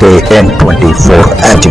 KN24 HD।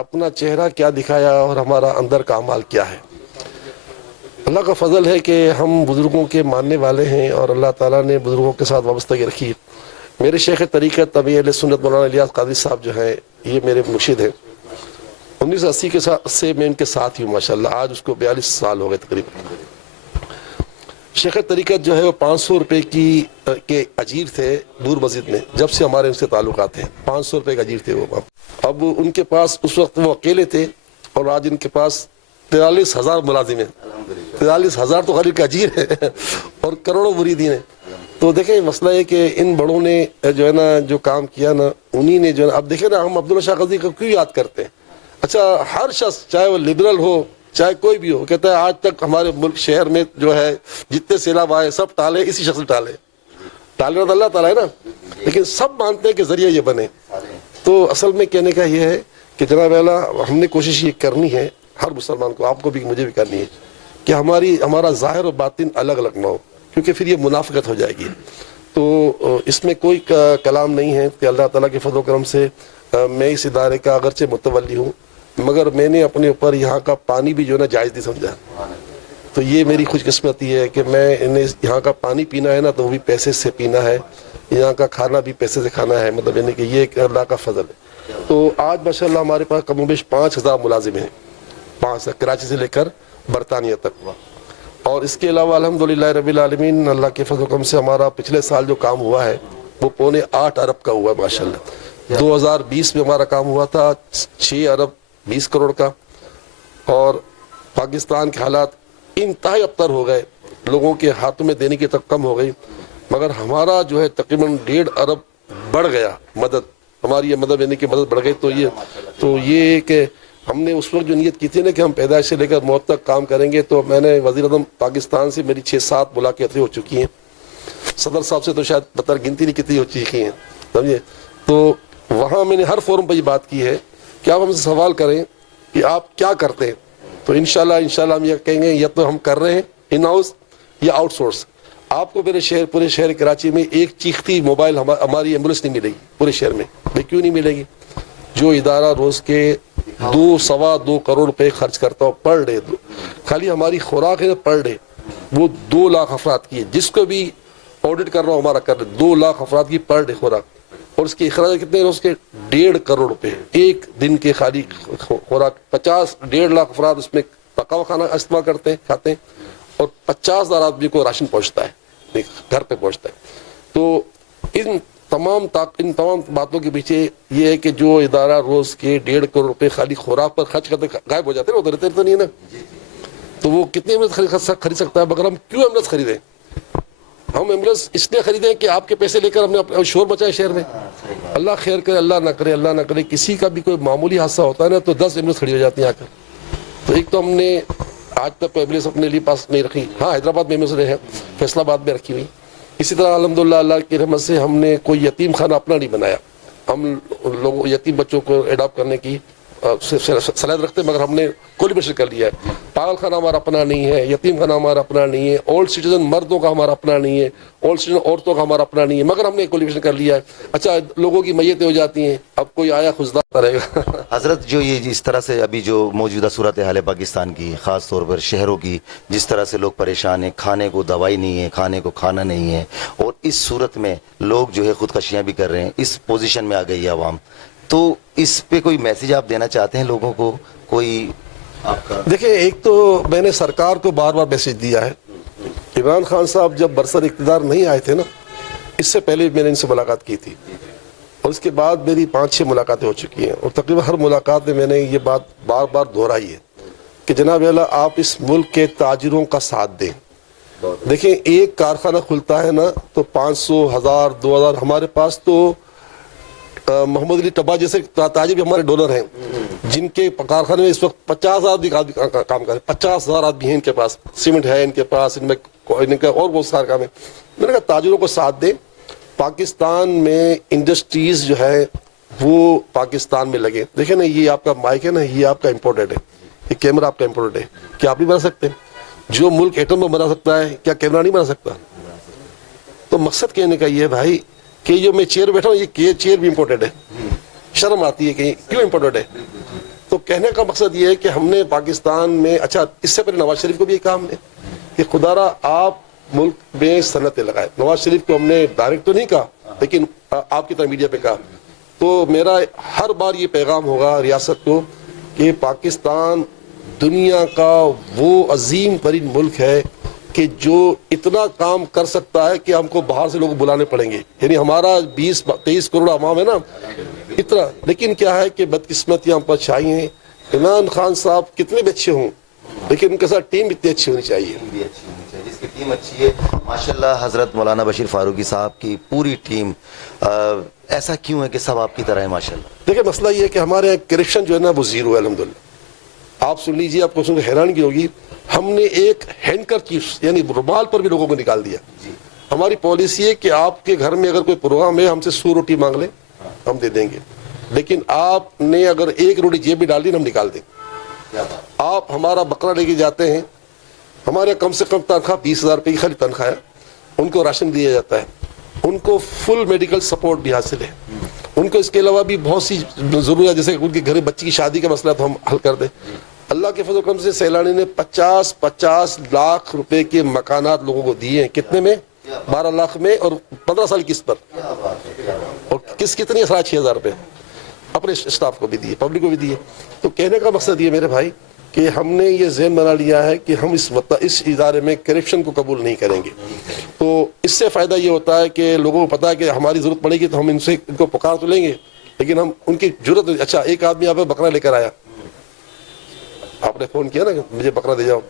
اپنا چہرہ کیا دکھایا اور ہمارا اندر کا اعمال کیا ہے. اللہ کا فضل ہے کہ ہم بزرگوں کے ماننے والے ہیں اور اللہ تعالیٰ نے بزرگوں کے ساتھ وابستگی رکھی. میرے شیخ طریقت طبی اہل سنت مولانا الیاس قادری صاحب جو ہیں یہ میرے مرشد ہیں. 1980 کے سے میں ان کے ساتھ ہی ہوں ماشاءاللہ. آج اس کو 42 سال ہو گئے تقریباً. شیخ طریقت جو ہے وہ 500 روپے کے اجیر تھے نور مسجد میں. جب سے ہمارے ان سے تعلقات ہیں 500 روپے کا اجیر تھے وہ. اب ان کے پاس اس وقت وہ اکیلے تھے اور آج ان کے پاس 43,000 ملازم ہیں. 43,000 تو خالی کا اجیر ہے اور کروڑوں مریدین ہیں. تو دیکھیں مسئلہ ہے کہ ان بڑوں نے جو ہے نا جو کام کیا نا انہی نے جو ہے نا. اب دیکھیں نا ہم عبداللہ شاہ غزنوی کو کیوں یاد کرتے ہیں. اچھا ہر شخص چاہے وہ لبرل ہو چاہے کوئی بھی ہو کہتا ہے آج تک ہمارے ملک شہر میں جو ہے جتنے سیلاب آئے سب ٹالے اسی شخص نے ٹالے. ٹالنا تو اللہ تعالیٰ ہے نا, لیکن سب مانتے ہیں کہ ذریعہ یہ بنے. تو اصل میں کہنے کا یہ ہے کہ جناب اعلیٰ ہم نے کوشش یہ کرنی ہے ہر مسلمان کو, آپ کو بھی مجھے بھی کرنی ہے کہ ہمارا ظاہر و باطن الگ الگ نہ ہو, کیونکہ پھر یہ منافقت ہو جائے گی. تو اس میں کوئی کلام نہیں ہے کہ اللہ تعالیٰ کے فضل و کرم سے میں اس ادارے کا اگرچہ متولی ہوں مگر میں نے اپنے اوپر یہاں کا پانی بھی جو ہے نا جائز نہیں سمجھا. تو یہ میری خوش قسمتی ہے کہ میں انہیں یہاں کا پانی پینا ہے نا تو وہ بھی پیسے سے پینا ہے, یہاں کا کھانا بھی پیسے سے کھانا ہے. مطلب یعنی کہ یہ ایک اللہ کا فضل ہے. تو آج ماشاءاللہ ہمارے پاس کم و بیش 5,000 ملازم ہیں, 5 کراچی سے لے کر برطانیہ تک. اور اس کے علاوہ الحمدللہ رب العالمین اللہ کے فضل و کرم سے ہمارا پچھلے سال جو کام ہوا ہے وہ 8.25 ارب کا ہوا ہے ماشاءاللہ. 2020 میں ہمارا کام ہوا تھا 6 ارب 20 کروڑ کا. اور پاکستان کے حالات انتہائی ابتر ہو گئے, لوگوں کے ہاتھوں میں دینے کی تک کم ہو گئی, مگر ہمارا جو ہے تقریباً 1.5 ارب بڑھ گیا مدد. ہماری یہ مدد یعنی کہ مدد بڑھ گئی. تو یہ کہ ہم نے اس وقت جو نیت کی تھی نا کہ ہم پیدائش سے لے کر موت تک کام کریں گے, تو میں نے وزیر اعظم پاکستان سے میری 6-7 ملاقاتیں ہو چکی ہیں. صدر صاحب سے تو شاید پتہ گنتی نہیں کتنی ہو چکی ہیں, سمجھے. تو وہاں میں نے ہر فورم پہ یہ بات کی ہے کہ آپ ہم سے سوال کریں کہ آپ کیا کرتے ہیں, تو انشاءاللہ ہم یہ کہیں گے یا تو ہم کر رہے ہیں ان ہاؤس یا آؤٹ سورس. آپ کو پورے شہر کراچی میں ایک چیختی موبائل ہماری ایمبولینس نہیں ملے گی پورے شہر میں. کیوں نہیں ملے گی؟ جو ادارہ روز کے 2.25 کروڑ روپے خرچ کرتا ہو پر ڈے, خالی ہماری خوراک ہے پر ڈے وہ 2 لاکھ افراد کی ہے. جس کو بھی آڈٹ کر رہا ہوں ہمارا کر رہے 2 لاکھ افراد کی پر ڈے خوراک, اور اس کے اخراجات کتنے ہیں اس کے 1.5 کروڑ روپے ایک دن کے خالی خوراک. 1.5 لاکھ افراد اس میں پکا ہوا کھانا استعمال کرتے ہیں کھاتے ہیں, اور 50,000 آدمی کو راشن پہنچتا ہے گھر پہ پہنچتا ہے. تو ان تمام باتوں کے پیچھے یہ ہے کہ جو ادارہ روز کے 1.5 کروڑ روپے خالی خوراک پر خرچ کرتے غائب ہو جاتے ہیں, وہ تو نہیں ہے نا. تو وہ کتنی ایمبولینس خرید سکتا ہے؟ مگر ہم کیوں ایمبولینس خریدیں؟ ہم ایمبولینس اس لیے خریدیں کہ آپ کے پیسے لے کر ہم نے شور مچائے شہر میں. اللہ خیر کرے, اللہ نہ کرے کسی کا بھی کوئی معمولی حادثہ ہوتا ہے نا تو 10 ایمبولینس کھڑی ہو جاتی ہیں آ کر. تو ایک تو ہم نے آج تک ایمبولینس اپنے لیے پاس نہیں رکھی. ہاں حیدرآباد میں ایمبولینس ہیں, فیصل آباد میں رکھی ہوئی. اسی طرح الحمدللہ اللہ کی رحمت سے ہم نے کوئی یتیم خانہ اپنا نہیں بنایا. ہم لوگوں یتیم بچوں کو اڈاپٹ کرنے کی صلاحیت رکھتے, مگر ہم نے کولیبریشن کر لیا ہے. پاگل خانہ ہمارا اپنا نہیں ہے, یتیم خانہ ہمارا اپنا نہیں ہے, اولڈ سٹیزن مردوں کا ہمارا اپنا نہیں ہے, اولڈ سٹیزن عورتوں کا ہمارا اپنا نہیں ہے, مگر ہم نے کولیبریشن کر لیا ہے. اچھا لوگوں کی میتیں ہو جاتی ہیں, اب کوئی آیا خوشدار رہے گا. حضرت جو یہ اس طرح سے ابھی جو موجودہ صورتحال ہے پاکستان کی, خاص طور پر شہروں کی, جس طرح سے لوگ پریشان ہیں, کھانے کو دوائی نہیں ہے, کھانے کو کھانا نہیں ہے, اور اس صورت میں لوگ جو ہے خودکشیاں بھی کر رہے ہیں, اس پوزیشن میں آ گئی ہے عوام. تو اس پہ کوئی میسیج آپ دینا چاہتے ہیں لوگوں کو؟ کوئی آپ کا دیکھیں, ایک تو میں نے سرکار کو بار میسیج دیا ہے. عمران خان صاحب جب برسر اقتدار نہیں آئے تھے نا, اس سے پہلے میں نے ان سے ملاقات کی تھی, اور اس کے بعد میری 5-6 ملاقاتیں ہو چکی ہیں, اور تقریباً ہر ملاقات میں نے یہ بات بار دہرائی ہے کہ جناب اعلیٰ آپ اس ملک کے تاجروں کا ساتھ دیں. دیکھیں ایک کارخانہ کھلتا ہے نا تو 500, 1000, 2000, ہمارے پاس تو محمد علی ٹبا جیسے تاجر بھی ہمارے ڈونر ہیں جن کے کارخانے میں اس وقت 50,000 آدمی کام کر رہے ہیں. 50,000 آدمی ہیں ان کے پاس, سیمنٹ ہے ان کے پاس, ان میں اور بہت سارا کام ہے. میں نے کہا تاجروں کو ساتھ دیں, پاکستان میں انڈسٹریز جو ہے وہ پاکستان میں لگے. دیکھیں نا یہ آپ کا مائک ہے نا, یہ آپ کا امپورٹڈ ہے, یہ کیمرہ آپ کا امپورٹڈ ہے. کیا آپ نہیں بنا سکتے؟ جو ملک ایٹم میں بنا سکتا ہے کیا کیمرہ نہیں بنا سکتا؟ تو مقصد کہنے کا یہ ہے بھائی کہ جو میں چیئر بیٹھا ہوں یہ چیئر بھی امپورٹنٹ ہے. شرم آتی ہے کہ کیوں امپورٹنٹ ہے. تو کہنے کا مقصد یہ ہے کہ ہم نے پاکستان میں اچھا اس سے پہلے نواز شریف کو بھی یہ کہا ہم نے کہ خدا را آپ ملک میں صنعتیں لگائے. نواز شریف کو ہم نے ڈائریکٹ تو نہیں کہا لیکن آپ کی طرح میڈیا پہ کہا. تو میرا ہر بار یہ پیغام ہوگا ریاست کو کہ پاکستان دنیا کا وہ عظیم ترین ملک ہے کہ جو اتنا کام کر سکتا ہے کہ ہم کو باہر سے لوگ بلانے پڑیں گے. یعنی ہمارا 20-23 کروڑ عوام ہے نا اتنا, لیکن کیا ہے کہ بدقسمتیاں ہم پر چھائی ہیں. عمران خان صاحب کتنے بھی اچھے ہوں لیکن ان کے ساتھ ٹیم اتنی اچھی ہونی چاہیے. جس کی ٹیم اچھی ہے ماشاءاللہ. حضرت مولانا بشیر فاروقی صاحب کی پوری ٹیم, ایسا کیوں ہے کہ سب آپ کی طرح ہے ماشاءاللہ؟ دیکھیں مسئلہ یہ ہے کہ ہمارے یہاں کرپشن جو ہے نا وہ زیرو ہے الحمدللہ. آپ سن لیجیے, آپ کو سن کے حیرانگی ہوگی, ہم نے ایک ہینکر چیف یعنی رومال پر بھی لوگوں کو نکال دیا. ہماری پالیسی ہے کہ آپ کے گھر میں اگر کوئی پروگرام ہے ہم سے 100 روٹی مانگ لیں ہم دے دیں گے, لیکن آپ نے اگر 1 روٹی جیب میں ڈال دی ہم نکال دیں. آپ ہمارا بکرا لے کے جاتے ہیں, ہمارے کم سے کم تنخواہ 20,000 روپے کی خالی تنخواہ ہے, ان کو راشن دیا جاتا ہے, ان کو فل میڈیکل سپورٹ بھی حاصل ہے, ان کو اس کے علاوہ بھی بہت سی ضرورت جیسے ان کے گھر بچی کی شادی کا مسئلہ تو ہم حل کر دیں. اللہ کے فضل و کرم سے سیلانی نے 50 لاکھ روپے کے مکانات لوگوں کو دیے ہیں. کتنے میں؟ 12 لاکھ میں, اور 15 سال قسط پر. اور قسط کتنی ہے؟ 6,500 روپے. اپنے اسٹاف کو بھی دیے, پبلک کو بھی دیے. تو کہنے کا مقصد یہ میرے بھائی کہ ہم نے یہ ذہن بنا لیا ہے کہ ہم اس ادارے میں کرپشن کو قبول نہیں کریں گے. تو اس سے فائدہ یہ ہوتا ہے کہ لوگوں کو پتا ہے کہ ہماری ضرورت پڑے گی تو ہم ان کو پکار تو لیں گے, لیکن ہم ان کی ضرورت. اچھا ایک آدمی آپ بکرا لے کر آیا, آپ نے فون کیا نا کہ مجھے بکرا دے جاؤ,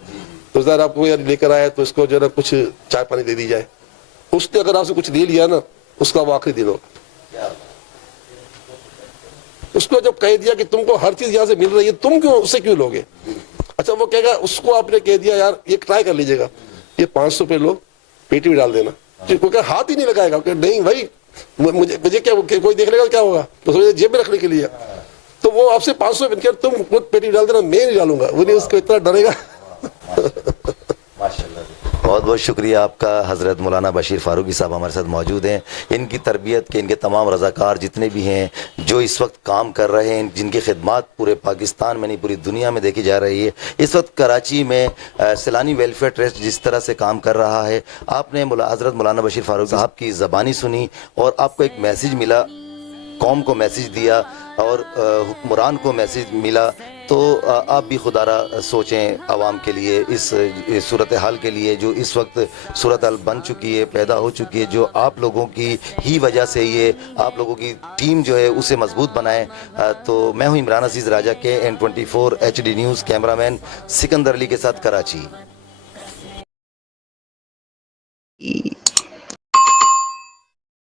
تو ظاہر آپ کو یار لے کر آیا تو اس کو جو ہے نا کچھ چائے پانی دے دی جائے. اس نے اگر آپ سے کچھ دے لیا نا اس کا وہ آخری دن ہوگا. اس کو جب کہہ دیا کہ تم کو ہر چیز یہاں سے مل رہی ہے تم کیوں اس سے کیوں لوگے, اچھا وہ کہے گا اس کو آپ نے کہہ دیا یار یہ ٹرائی کر لیجیے گا, یہ 500 روپے لو پیٹی میں ڈال دینا, کوئی ہاتھ ہی نہیں لگائے گا کہ نہیں بھائی مجھے کیا کوئی دیکھ لے گا کیا ہوگا, تو جیب میں رکھنے کے لیے. تو وہ آپ سے 500 روپے تم خود پیٹی ڈال دینا, میں نہیں ڈالوں گا. وہ نہیں اس کو اتنا ڈرے گا. بہت بہت شکریہ آپ کا. حضرت مولانا بشیر فاروقی صاحب ہمارے ساتھ موجود ہیں. ان کی تربیت کے ان کے تمام رضاکار جتنے بھی ہیں جو اس وقت کام کر رہے ہیں, جن کی خدمات پورے پاکستان میں نہیں پوری دنیا میں دیکھی جا رہی ہے. اس وقت کراچی میں سیلانی ویلفیئر ٹرسٹ جس طرح سے کام کر رہا ہے, آپ نے حضرت مولانا بشیر فاروقی صاحب کی زبانی سنی اور آپ کو ایک میسیج ملا, قوم کو میسیج دیا اور حکمران کو میسیج ملا. تو آپ بھی خدا را سوچیں عوام کے لیے, اس صورتحال کے لیے جو اس وقت صورتحال بن چکی ہے, پیدا ہو چکی ہے, جو آپ لوگوں کی ہی وجہ سے یہ آپ لوگوں کی ٹیم جو ہے اسے مضبوط بنائیں. تو میں ہوں عمران عزیز راجہ کے N24 HD نیوز, کیمرہ مین سکندر علی کے ساتھ کراچی.